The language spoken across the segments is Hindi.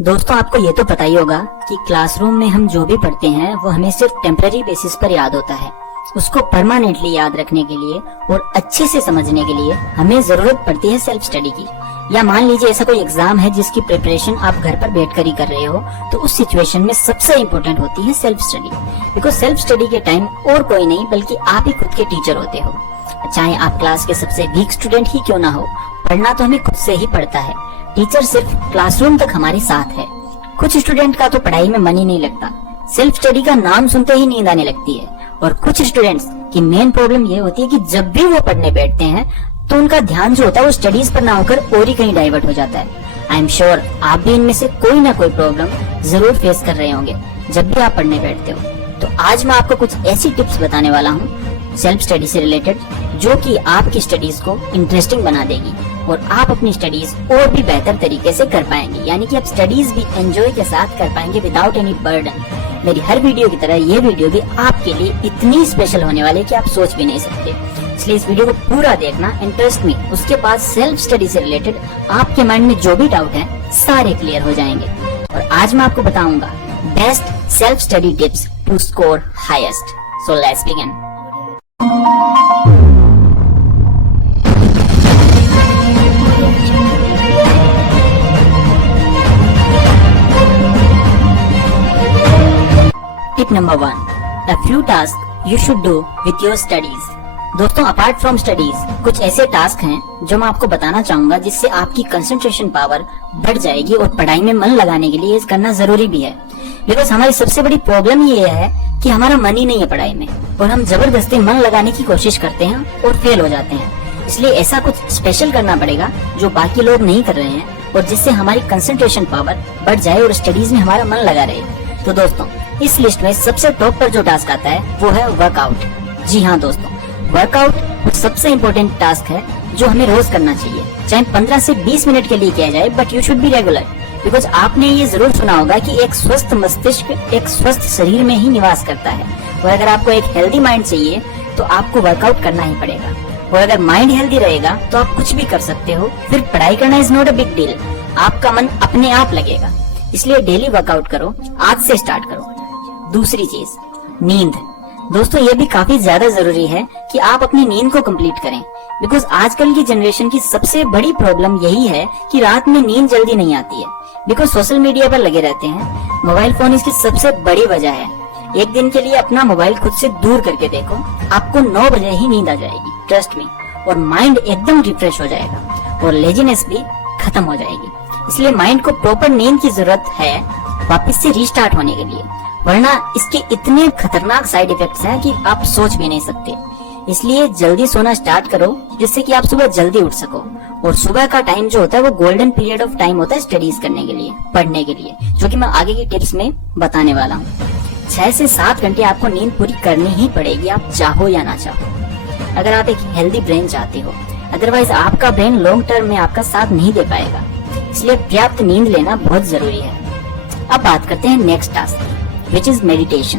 दोस्तों, आपको ये तो पता ही होगा कि क्लासरूम में हम जो भी पढ़ते हैं वो हमें सिर्फ टेम्पररी बेसिस पर याद होता है। उसको परमानेंटली याद रखने के लिए और अच्छे से समझने के लिए हमें जरूरत पड़ती है सेल्फ स्टडी की। या मान लीजिए ऐसा कोई एग्जाम है जिसकी प्रिपरेशन आप घर पर बैठकर ही कर रहे हो, तो उस सिचुएशन में सबसे इम्पोर्टेंट होती है self study. Because self study के टाइम और कोई नहीं बल्कि आप ही खुद के टीचर होते हो। चाहे आप क्लास के सबसे वीक स्टूडेंट ही क्यों ना हो, पढ़ना तो हमें खुद से ही पड़ता है। टीचर सिर्फ क्लासरूम तक हमारे साथ है। कुछ स्टूडेंट का तो पढ़ाई में मन ही नहीं लगता, सेल्फ स्टडी का नाम सुनते ही नींद आने लगती है। और कुछ स्टूडेंट्स की मेन प्रॉब्लम ये होती है कि जब भी वो पढ़ने बैठते हैं तो उनका ध्यान जो होता है वो स्टडीज पर ना होकर और ही कहीं डाइवर्ट हो जाता है। आई एम श्योर आप भी इनमें से कोई ना कोई प्रॉब्लम जरूर फेस कर रहे होंगे जब भी आप पढ़ने बैठते हो। तो आज मैं आपको कुछ ऐसी टिप्स बताने वाला हूँ सेल्फ स्टडी से रिलेटेड, जो कि आपकी स्टडीज को इंटरेस्टिंग बना देगी और आप अपनी स्टडीज और भी बेहतर तरीके से कर पाएंगे। यानी कि आप स्टडीज भी एंजॉय के साथ कर पाएंगे विदाउट एनी बर्डन। मेरी हर वीडियो की तरह ये वीडियो भी आपके लिए इतनी स्पेशल होने वाली है कि आप सोच भी नहीं सकते। इसलिए इस वीडियो को पूरा देखना एंड ट्रस्ट मी, उसके बाद सेल्फ स्टडी से रिलेटेड आपके माइंड में जो भी डाउट है सारे क्लियर हो जाएंगे। और आज मैं आपको बताऊंगा best self study tips to score highest. So let's begin. Tip number 1, a few tasks you should do with your studies। दोस्तों, अपार्ट फ्रॉम स्टडीज कुछ ऐसे टास्क हैं जो मैं आपको बताना चाहूंगा जिससे आपकी कंसंट्रेशन पावर बढ़ जाएगी और पढ़ाई में मन लगाने के लिए ये करना जरूरी भी है। बिकॉज हमारी सबसे बड़ी प्रॉब्लम ये है कि हमारा मन ही नहीं है पढ़ाई में और हम जबरदस्ती मन लगाने की कोशिश करते हैं और फेल हो जाते हैं। इसलिए ऐसा कुछ स्पेशल करना पड़ेगा जो बाकी लोग नहीं कर रहे हैं और जिससे हमारी कंसंट्रेशन पावर बढ़ जाए और स्टडीज में हमारा मन लगा रहे। तो दोस्तों, इस लिस्ट में सबसे टॉप पर जो टास्क आता है वो है वर्कआउट। जी हाँ दोस्तों, वर्कआउट वो सबसे इम्पोर्टेंट टास्क है जो हमें रोज करना चाहिए, चाहे 15 से 20 मिनट के लिए किया जाए, but you should be regular. Because आपने ये जरूर सुना होगा कि एक स्वस्थ मस्तिष्क एक स्वस्थ शरीर में ही निवास करता है। और अगर आपको एक हेल्दी माइंड चाहिए तो आपको वर्कआउट करना ही पड़ेगा। और अगर माइंड हेल्दी रहेगा तो आप कुछ भी कर सकते हो, फिर पढ़ाई करना is not a big deal. आपका मन अपने आप लगेगा। इसलिए डेली वर्कआउट करो, आज से स्टार्ट करो। दूसरी चीज, नींद। दोस्तों, ये भी काफी ज्यादा जरूरी है कि आप अपनी नींद को कंप्लीट करें। बिकॉज आजकल की जनरेशन की सबसे बड़ी प्रॉब्लम यही है कि रात में नींद जल्दी नहीं आती है। बिकॉज सोशल मीडिया पर लगे रहते हैं। मोबाइल फोन इसकी सबसे बड़ी वजह है। एक दिन के लिए अपना मोबाइल खुद से दूर करके देखो, आपको 9 बजे ही नींद आ जाएगी, ट्रस्ट मी। और माइंड एकदम रिफ्रेश हो जाएगा और लेजीनेस भी खत्म हो जाएगी। इसलिए माइंड को प्रॉपर नींद की जरूरत है वापस से रीस्टार्ट होने के लिए, वरना इसके इतने खतरनाक साइड इफेक्ट्स हैं कि आप सोच भी नहीं सकते। इसलिए जल्दी सोना स्टार्ट करो जिससे कि आप सुबह जल्दी उठ सको। और सुबह का टाइम जो होता है वो गोल्डन पीरियड ऑफ टाइम होता है स्टडीज करने के लिए, पढ़ने के लिए, जो कि मैं आगे की टिप्स में बताने वाला हूँ। 6 से 7 घंटे आपको नींद पूरी करनी ही पड़ेगी, आप चाहो या ना चाहो, अगर आप एक हेल्दी ब्रेन चाहते हो। अदरवाइज आपका ब्रेन लॉन्ग टर्म में आपका साथ नहीं दे पाएगा। इसलिए पर्याप्त नींद लेना बहुत जरूरी है। अब बात करते हैं next task, which is meditation.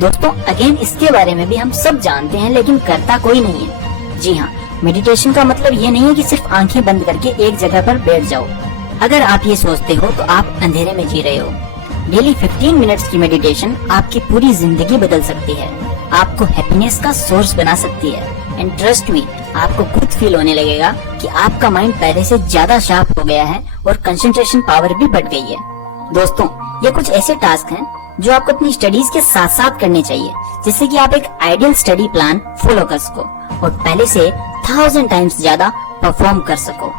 दोस्तों, अगेन इसके बारे में भी हम सब जानते हैं लेकिन करता कोई नहीं है। जी हाँ, मेडिटेशन का मतलब ये नहीं है कि सिर्फ आंखें बंद करके एक जगह पर बैठ जाओ। अगर आप ये सोचते हो तो आप अंधेरे में जी रहे हो। डेली 15 मिनट्स की मेडिटेशन आपकी पूरी जिंदगी बदल सकती है, आपको हैप्पीनेस का सोर्स बना सकती है। एंड ट्रस्ट मी, आपको खुद फील होने लगेगा कि आपका माइंड पहले से ज्यादा शार्प हो गया है और कंसंट्रेशन पावर भी बढ़ गई है। दोस्तों, ये कुछ ऐसे टास्क हैं जो आपको अपनी स्टडीज के साथ साथ करने चाहिए, जिससे कि आप एक आइडियल स्टडी प्लान फॉलो कर सको और पहले से 1000 टाइम्स ज्यादा परफॉर्म कर सको।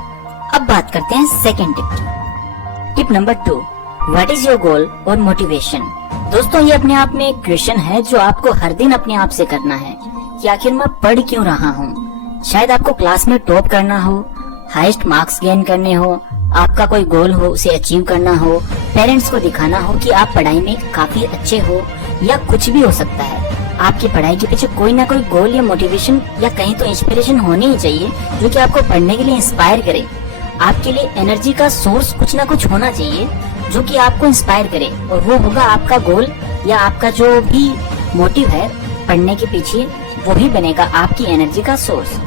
अब बात करते हैं सेकंड टिप की। Tip number 2, what is your goal और मोटिवेशन। दोस्तों, ये अपने आप में एक क्वेश्चन है जो आपको हर दिन अपने आप से करना है कि आखिर मैं पढ़ क्यों रहा हूँ। शायद आपको क्लास में टॉप करना हो, हाईएस्ट मार्क्स गेन करने हो, आपका कोई गोल हो उसे अचीव करना हो, पेरेंट्स को दिखाना हो कि आप पढ़ाई में काफी अच्छे हो, या कुछ भी हो सकता है। आपकी पढ़ाई के पीछे कोई ना कोई गोल या मोटिवेशन या कहीं तो इंस्पिरेशन होनी ही चाहिए जो कि आपको पढ़ने के लिए इंस्पायर करे। आपके लिए एनर्जी का सोर्स कुछ ना कुछ होना चाहिए जो कि आपको इंस्पायर करे, और वो होगा आपका गोल या आपका जो भी मोटिव है पढ़ने के पीछे, वही बनेगा आपकी एनर्जी का सोर्स।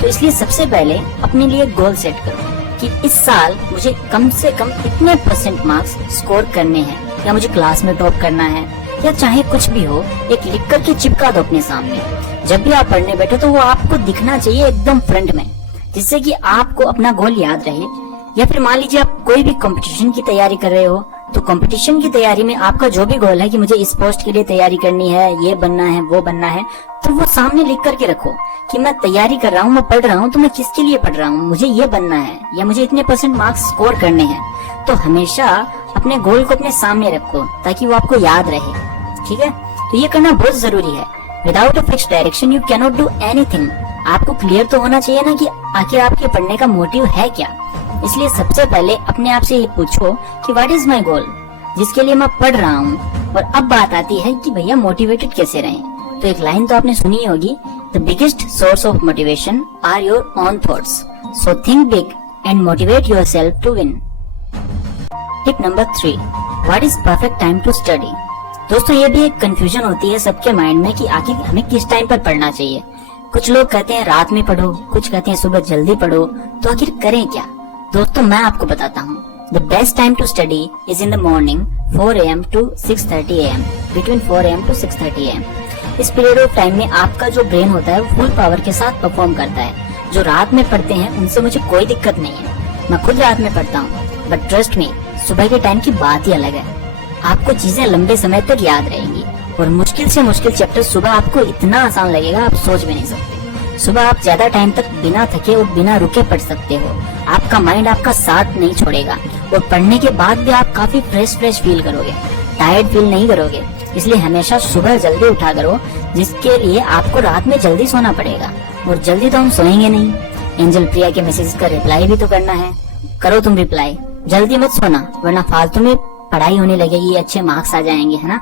तो इसलिए सबसे पहले अपने लिए गोल सेट करो। कि इस साल मुझे कम से कम इतने % मार्क्स स्कोर करने हैं, या मुझे क्लास में टॉप करना है, या चाहे कुछ भी हो, एक लिख करके चिपका दो अपने सामने। जब भी आप पढ़ने बैठो तो वो आपको दिखना चाहिए एकदम फ्रंट में, जिससे कि आपको अपना गोल याद रहे। या फिर मान लीजिए आप कोई भी कंपटीशन की तैयारी कर रहे हो, तो कंपटीशन की तैयारी में आपका जो भी गोल है कि मुझे इस पोस्ट के लिए तैयारी करनी है, ये बनना है, वो बनना है, तो वो सामने लिख करके रखो कि मैं तैयारी कर रहा हूँ, मैं पढ़ रहा हूँ, तो मैं किसके लिए पढ़ रहा हूँ, मुझे ये बनना है या मुझे इतने % मार्क्स स्कोर करने हैं। तो हमेशा अपने गोल को अपने सामने रखो ताकि वो आपको याद रहे। ठीक है, तो ये करना बहुत जरूरी है। Without a fixed direction you can not do anything. आपको क्लियर तो होना चाहिए ना कि आखिर आपके पढ़ने का मोटिव है क्या। इसलिए सबसे पहले अपने आप से ये पूछो कि व्हाट इज माई गोल, जिसके लिए मैं पढ़ रहा हूँ। और अब बात आती है कि भैया मोटिवेटेड कैसे रहें। तो एक लाइन तो आपने सुनी होगी, the biggest source of motivation are your own thoughts, so think big and motivate yourself to win. Tip number 3, what is perfect time to study. दोस्तों ये भी एक कंफ्यूजन होती है सबके माइंड में कि आखिर हमें किस टाइम पर पढ़ना चाहिए। कुछ लोग कहते हैं रात में पढ़ो, कुछ कहते हैं सुबह जल्दी पढ़ो, तो आखिर करें क्या। दोस्तों मैं आपको बताता हूँ, the best time to study is in the morning 4 AM to 6:30 AM, between 4 AM to 6:30 AM। इस पीरियड ऑफ टाइम में आपका जो ब्रेन होता है वो फुल पावर के साथ परफॉर्म करता है। जो रात में पढ़ते हैं उनसे मुझे कोई दिक्कत नहीं है, मैं खुद रात में पढ़ता हूँ, बट ट्रस्ट मी सुबह के टाइम की बात ही अलग है। आपको चीजें लंबे समय तक याद रहेंगी और मुश्किल से मुश्किल चैप्टर सुबह आपको इतना आसान लगेगा आप सोच भी नहीं सकते। सुबह आप ज्यादा टाइम तक बिना थके और बिना रुके पढ़ सकते हो। आपका माइंड आपका साथ नहीं छोड़ेगा और पढ़ने के बाद भी आप काफी फ्रेश फील करोगे, टायर्ड फील नहीं करोगे। इसलिए हमेशा सुबह जल्दी उठा करो, जिसके लिए आपको रात में जल्दी सोना पड़ेगा। और जल्दी तो हम सोएंगे नहीं, एंजल प्रिया के मैसेज का रिप्लाई भी तो करना है। करो तुम रिप्लाई, जल्दी मत सोना वरना फालतू में पढ़ाई होने लगेगी, अच्छे मार्क्स आ जाएंगे, है ना।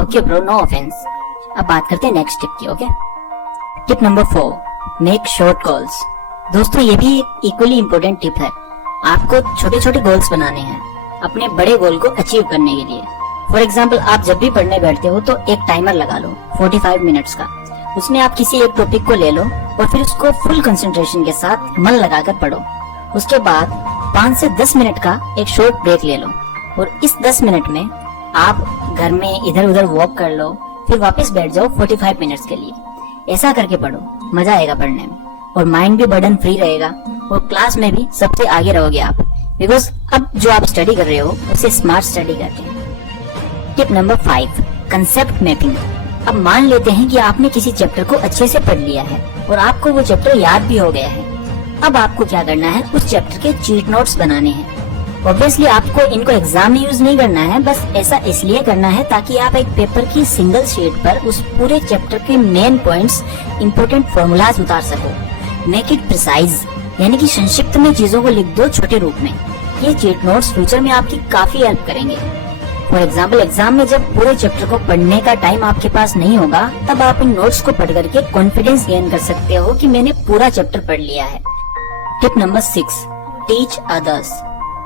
Okay bro, no offence. अब बात करते हैं नेक्स्ट टिप की। Okay, tip number 4, make short goals. दोस्तों ये भी एक इक्वली इम्पोर्टेंट टिप है। आपको छोटे छोटे गोल्स बनाने हैं अपने बड़े गोल को अचीव करने के लिए। फॉर एग्जाम्पल आप जब भी पढ़ने बैठते हो तो एक टाइमर लगा लो 45 मिनट्स का। उसमें आप किसी एक टॉपिक को ले लो और फिर उसको फुल कंसंट्रेशन के साथ मन लगाकर पढ़ो। उसके बाद 5 से 10 मिनट का एक शॉर्ट ब्रेक ले लो और इस 10 मिनट में आप घर में इधर उधर वॉक कर लो, फिर वापस बैठ जाओ 45 मिनट्स के लिए। ऐसा करके पढ़ो, मजा आएगा पढ़ने में और माइंड भी बर्डन फ्री रहेगा और क्लास में भी सबसे आगे रहोगे आप, बिकॉज अब जो आप स्टडी कर रहे हो उसे स्मार्ट स्टडी करते हैं। Tip number 5, concept mapping. अब मान लेते हैं कि आपने किसी चैप्टर को अच्छे से पढ़ लिया है और आपको वो चैप्टर याद भी हो गया है। अब आपको क्या करना है, उस चैप्टर के चीट नोट्स बनाने हैं। ऑब्वियसली आपको इनको एग्जाम में यूज नहीं करना है, बस ऐसा इसलिए करना है ताकि आप एक पेपर की सिंगल शीट पर उस पूरे चैप्टर के मेन पॉइंट्स, इंपोर्टेंट फॉर्मूलाज उतार सको। मेक इट प्रिसाइज, यानी कि संक्षिप्त में चीजों को लिख दो छोटे रूप में। ये चीट नोट्स फ्यूचर में आपकी काफी हेल्प करेंगे। फॉर एग्जाम्पल एग्जाम में जब पूरे चैप्टर को पढ़ने का टाइम आपके पास नहीं होगा, तब आप इन नोट्स को पढ़ करके कॉन्फिडेंस गेन कर सकते हो कि मैंने पूरा चैप्टर पढ़ लिया है। Tip number 6, teach others.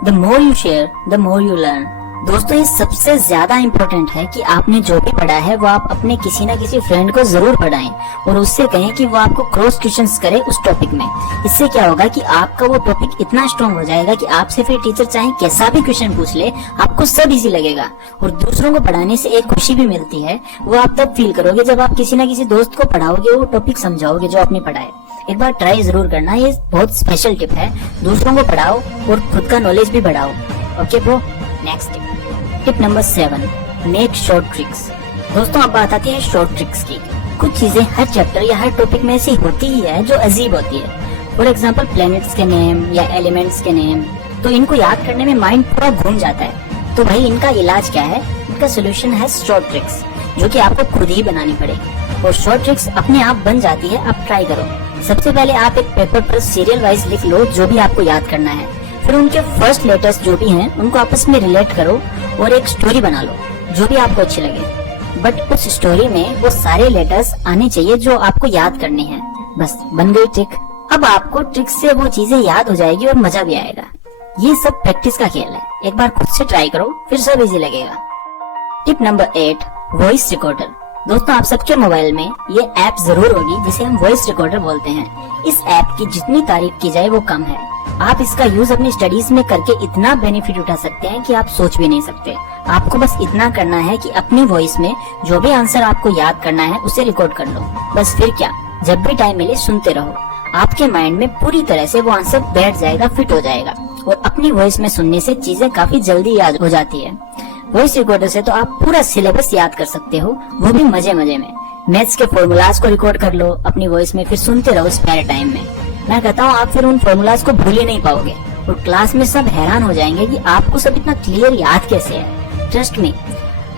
The more you share the more you learn. दोस्तों ये सबसे ज्यादा इम्पोर्टेंट है कि आपने जो भी पढ़ा है वो आप अपने किसी न किसी फ्रेंड को जरूर पढ़ाएं और उससे कहें कि वो आपको क्रॉस क्वेश्चंस करे उस टॉपिक में। इससे क्या होगा कि आपका वो टॉपिक इतना स्ट्रॉन्ग हो जाएगा कि आपसे फिर टीचर चाहे कैसा भी क्वेश्चन पूछ ले, आपको सब इजी लगेगा। और दूसरों को पढ़ाने से एक खुशी भी मिलती है, वो आप तब फील करोगे जब आप किसी न किसी दोस्त को पढ़ाओगे, वो टॉपिक समझाओगे जो आपने पढ़ा है। एक बार ट्राई जरूर करना, ये बहुत स्पेशल टिप है। दूसरों को पढ़ाओ और खुद का नॉलेज भी बढ़ाओ। Okay bro, next tip number 7, make short tricks. दोस्तों अब बात आती है शॉर्ट ट्रिक्स की। कुछ चीजें हर चैप्टर या हर टॉपिक में ऐसी होती ही है जो अजीब होती है। फॉर एग्जाम्पल प्लैनेट्स के नेम या एलिमेंट्स के नेम, तो इनको याद करने में माइंड पूरा घूम जाता है। तो भाई इनका इलाज क्या है? इनका सोल्यूशन है शॉर्ट ट्रिक्स, जो कि आपको खुद ही बनानी पड़ेगी। और शॉर्ट ट्रिक्स अपने आप बन जाती है, आप ट्राई करो। सबसे पहले आप एक पेपर पर सीरियल वाइज लिख लो जो भी आपको याद करना है, फिर उनके फर्स्ट लेटर्स जो भी हैं उनको आपस में रिलेट करो और एक स्टोरी बना लो जो भी आपको अच्छी लगे। बट उस स्टोरी में वो सारे लेटर्स आने चाहिए जो आपको याद करने हैं। बस बन गई ट्रिक। अब आपको ट्रिक से वो चीजें याद हो जाएगी और मजा भी आएगा। ये सब प्रैक्टिस का खेल है, एक बार खुद से ट्राई करो फिर सब इजी लगेगा। Tip number 8, voice recorder. दोस्तों आप सबके मोबाइल में ये ऐप जरूर होगी जिसे हम वॉइस रिकॉर्डर बोलते हैं। इस ऐप की जितनी तारीफ की जाए वो कम है। आप इसका यूज अपनी स्टडीज में करके इतना बेनिफिट उठा सकते हैं कि आप सोच भी नहीं सकते। आपको बस इतना करना है कि अपनी वॉइस में जो भी आंसर आपको याद करना है उसे रिकॉर्ड कर लो। बस फिर क्या, जब भी टाइम मिले सुनते रहो। आपके माइंड में पूरी तरह से वो आंसर बैठ जाएगा, फिट हो जाएगा। और अपनी वॉइस में सुनने से चीजें काफी जल्दी याद हो जाती है। वॉइस रिकॉर्डर से तो आप पूरा सिलेबस याद कर सकते हो, वो भी मजे मजे में। मैथ्स के फॉर्मूलाज को रिकॉर्ड कर लो अपनी वॉइस में, फिर सुनते रहो स्पेयर टाइम में। मैं कहता हूँ आप फिर उन फॉर्मूलाज को भूल ही नहीं पाओगे और क्लास में सब हैरान हो जाएंगे कि आपको सब इतना क्लियर याद कैसे है। ट्रस्ट में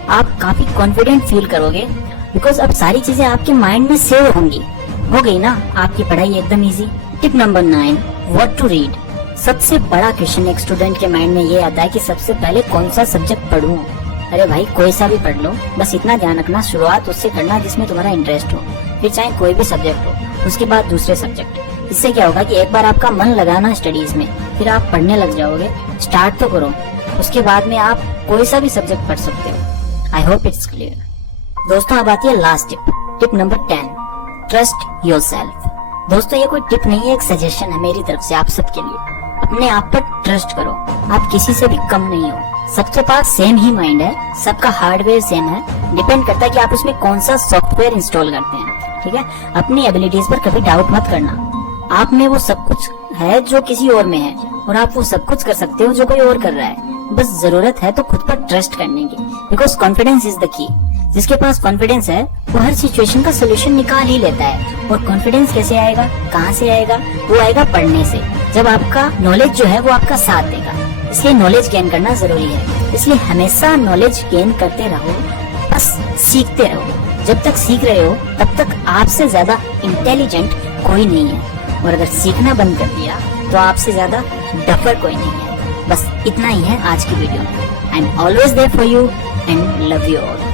आप काफी कॉन्फिडेंट फील करोगे, बिकॉज अब सारी चीजें आपके माइंड में सेव होंगी। हो गई ना आपकी पढ़ाई एकदम easy. Tip number 9, what to read. सबसे बड़ा क्वेश्चन एक स्टूडेंट के माइंड में ये आता है कि सबसे पहले कौन सा सब्जेक्ट पढ़ूं। अरे भाई कोई सा भी पढ़ लो, बस इतना ध्यान रखना शुरुआत उससे करना जिसमें तुम्हारा इंटरेस्ट हो, फिर चाहे कोई भी सब्जेक्ट हो, उसके बाद दूसरे सब्जेक्ट। इससे क्या होगा कि एक बार आपका मन लगाना स्टडीज में, फिर आप पढ़ने लग जाओगे। स्टार्ट तो करो, उसके बाद में आप कोई सा भी सब्जेक्ट पढ़ सकते हो। I hope it's clear. दोस्तों अब आती है last tip, tip number 10, trust yourself. दोस्तों ये कोई टिप नहीं है, एक सजेशन है मेरी तरफ से आप सबके लिए। अपने आप पर ट्रस्ट करो, आप किसी से भी कम नहीं हो। सबके पास सेम ही माइंड है, सबका हार्डवेयर सेम है। डिपेंड करता है कि आप उसमें कौन सा सॉफ्टवेयर इंस्टॉल करते हैं। ठीक है, अपनी एबिलिटीज पर कभी डाउट मत करना। आप में वो सब कुछ है जो किसी और में है, और आप वो सब कुछ कर सकते हो जो कोई और कर रहा है। बस जरूरत है तो खुद पर ट्रस्ट करने की, because confidence is the key. जिसके पास कॉन्फिडेंस है वो हर सिचुएशन का सोल्यूशन निकाल ही लेता है। और कॉन्फिडेंस कैसे आएगा, कहाँ से आएगा? वो आएगा पढ़ने से। जब आपका नॉलेज जो है वो आपका साथ देगा। इसलिए नॉलेज गेन करना जरूरी है। इसलिए हमेशा नॉलेज गेन करते रहो, बस सीखते रहो। जब तक सीख रहे हो तब तक आपसे ज्यादा इंटेलिजेंट कोई नहीं है, और अगर सीखना बंद कर दिया तो आपसे ज्यादा डफर कोई नहीं है। बस इतना ही है आज की वीडियो में। I am always there for you and love you all.